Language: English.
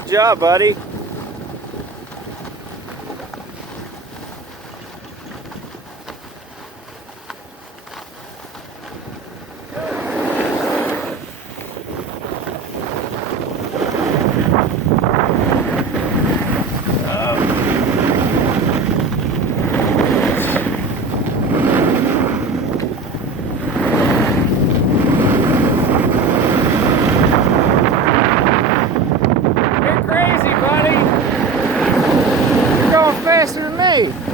Good job, buddy. You're crazy, buddy. You're going faster than me.